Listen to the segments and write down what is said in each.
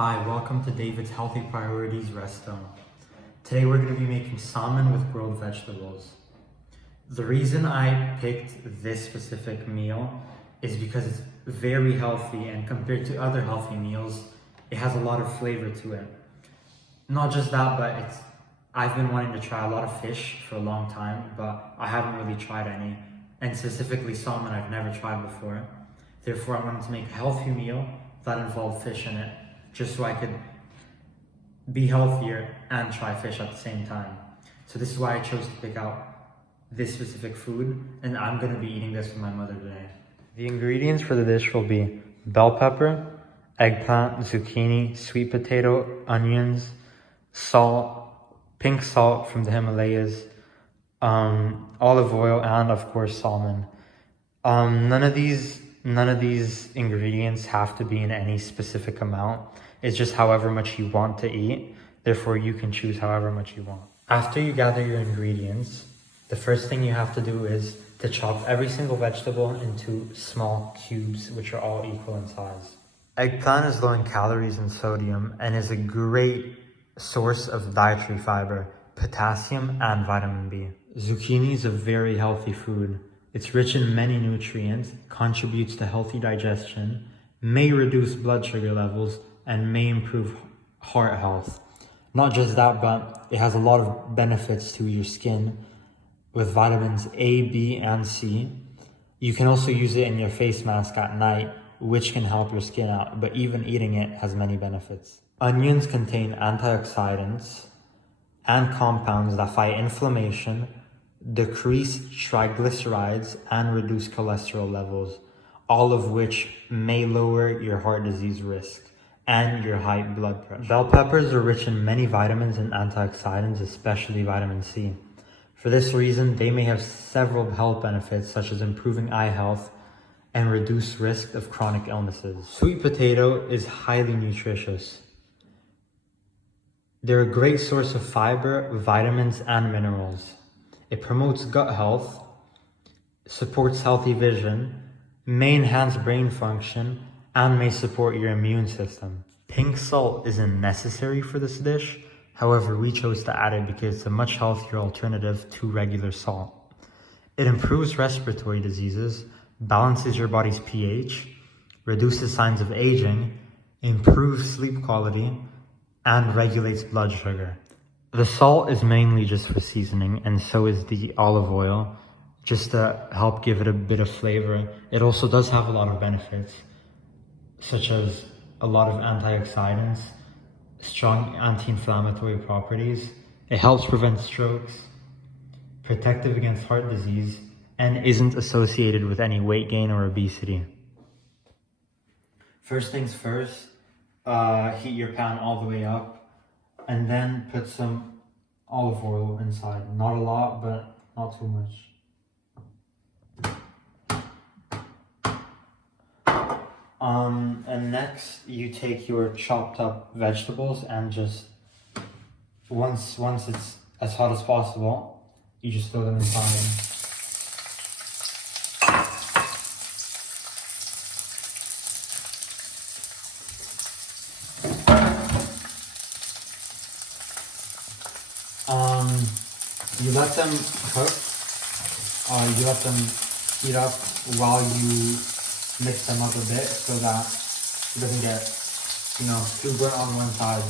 Hi, welcome to David's Healthy Priorities Resto. Today we're going to be making salmon with grilled vegetables. The reason I picked this specific meal is because it's very healthy, and compared to other healthy meals, it has a lot of flavor to it. Not just that, but I've been wanting to try a lot of fish for a long time, but I haven't really tried any, and specifically salmon I've never tried before. Therefore, I wanted to make a healthy meal that involved fish in it, just so I could be healthier and try fish at the same time. So this is why I chose to pick out this specific food, and I'm gonna be eating this with my mother today. The ingredients for the dish will be bell pepper, eggplant, zucchini, sweet potato, onions, salt, pink salt from the Himalayas, olive oil, and of course salmon. None of these ingredients have to be in any specific amount. It's just however much you want to eat. Therefore, you can choose however much you want. After you gather your ingredients, the first thing you have to do is to chop every single vegetable into small cubes, which are all equal in size. Eggplant is low in calories and sodium and is a great source of dietary fiber, potassium, and vitamin B. Zucchini is a very healthy food. It's rich in many nutrients, contributes to healthy digestion, may reduce blood sugar levels, and may improve heart health. Not just that, but it has a lot of benefits to your skin with vitamins A, B, and C. You can also use it in your face mask at night, which can help your skin out, but even eating it has many benefits. Onions contain antioxidants and compounds that fight inflammation, decrease triglycerides, and reduce cholesterol levels, all of which may lower your heart disease risk and your high blood pressure. Bell peppers are rich in many vitamins and antioxidants, especially vitamin C. For this reason, they may have several health benefits, such as improving eye health and reduce risk of chronic illnesses. Sweet potato is highly nutritious. They're a great source of fiber, vitamins, and minerals. It promotes gut health, supports healthy vision, may enhance brain function, and may support your immune system. Pink salt isn't necessary for this dish. However, we chose to add it because it's a much healthier alternative to regular salt. It improves respiratory diseases, balances your body's pH, reduces signs of aging, improves sleep quality, and regulates blood sugar. The salt is mainly just for seasoning, and so is the olive oil, just to help give it a bit of flavor. It also does have a lot of benefits, such as a lot of antioxidants, strong anti-inflammatory properties. It helps prevent strokes, protective against heart disease, and isn't associated with any weight gain or obesity. First things first, heat your pan all the way up, and then put some olive oil inside. Not a lot, but not too much. And next you take your chopped up vegetables and just once it's as hot as possible, you just throw them inside. You let them cook, you let them heat up while you mix them up a bit so that it doesn't get, too burnt on one side.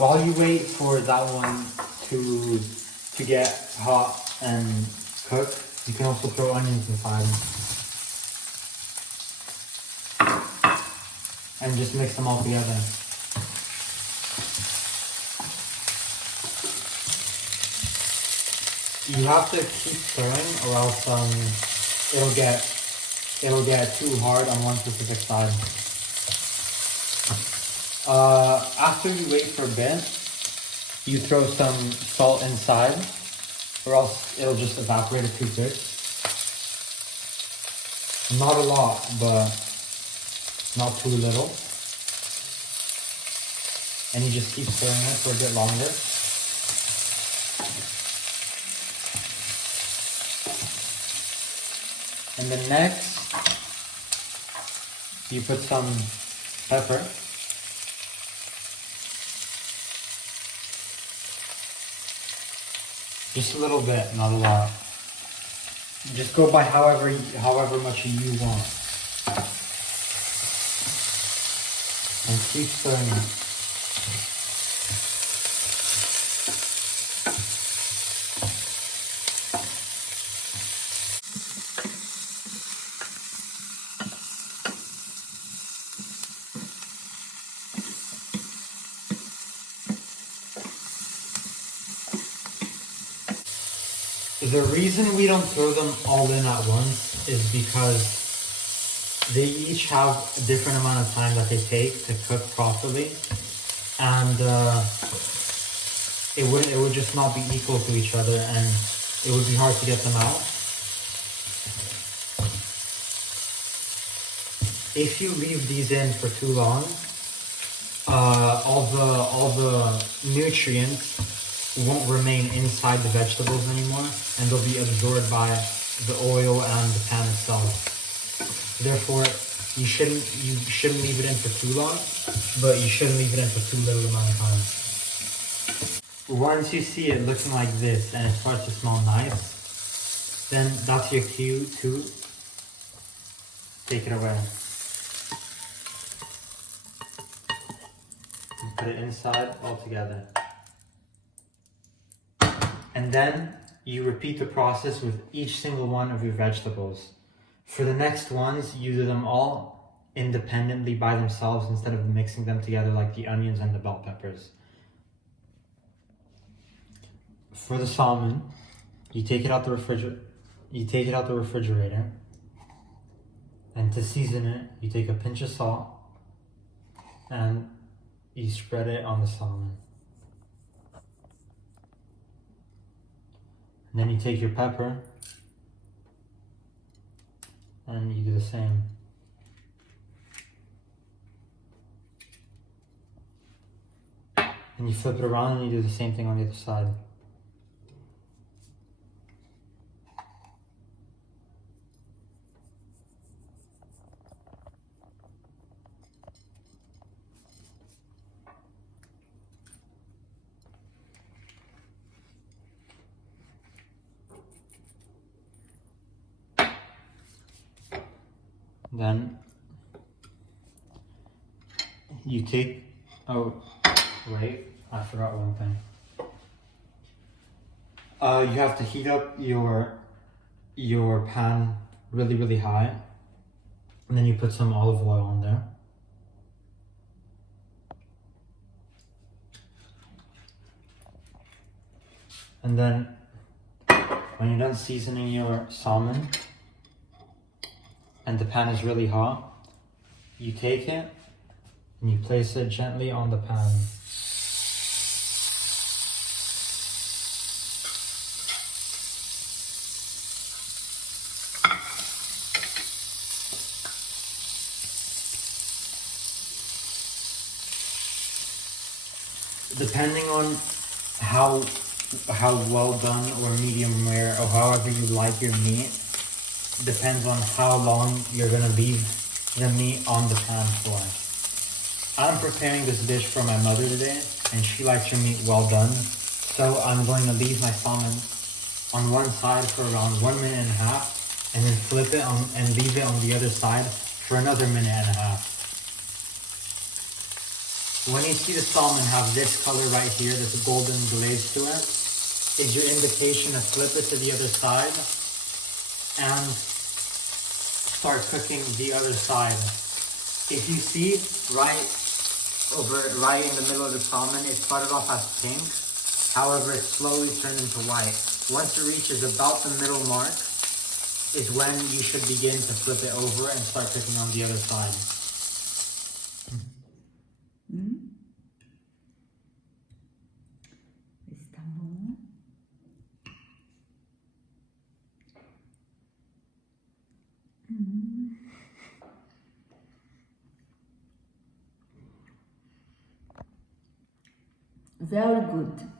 While you wait for that one to get hot and cook, you can also throw onions inside and just mix them all together. You have to keep stirring, or else it'll get too hard on one specific side. After you wait for a bit, you throw some salt inside, or else it'll just evaporate if too quick. Not a lot, but not too little. And you just keep stirring it for a bit longer. And then next, you put some pepper. Just a little bit, not a lot. Just go by however much you want. And keep stirring it. The reason we don't throw them all in at once is because they each have a different amount of time that they take to cook properly, and it would just not be equal to each other, and it would be hard to get them out. If you leave these in for too long, all the nutrients won't remain inside the vegetables anymore, and they'll be absorbed by the oil and the pan itself. Therefore, you shouldn't leave it in for too long, but you shouldn't leave it in for too little amount of time. Once you see it looking like this and it starts to smell nice, then that's your cue to take it away. And put it inside all together. And then you repeat the process with each single one of your vegetables. For the next ones, you do them all independently by themselves instead of mixing them together like the onions and the bell peppers. For the salmon, you take it out the refrigerator, and to season it, you take a pinch of salt and you spread it on the salmon. And then you take your pepper and you do the same. And you flip it around and you do the same thing on the other side. Then you take, oh wait, I forgot one thing. You have to heat up your pan really high, and then you put some olive oil on there. And then when you're done seasoning your salmon and the pan is really hot, you take it and you place it gently on the pan. Depending on how well done or medium rare or however you like your meat, depends on how long you're gonna leave the meat on the pan for. I'm preparing this dish for my mother today, and she likes her meat well done, so I'm going to leave my salmon on one side for around 1.5 minutes, and then flip it on and leave it on the other side for another 1.5 minutes. When you see the salmon have this color right here, this golden glaze to it, is your indication to flip it to the other side and start cooking the other side. If you see right in the middle of the salmon, it started off as pink, however it slowly turned into white. Once it reaches about the middle mark is when you should begin to flip it over and start cooking on the other side. Está bom. Very good.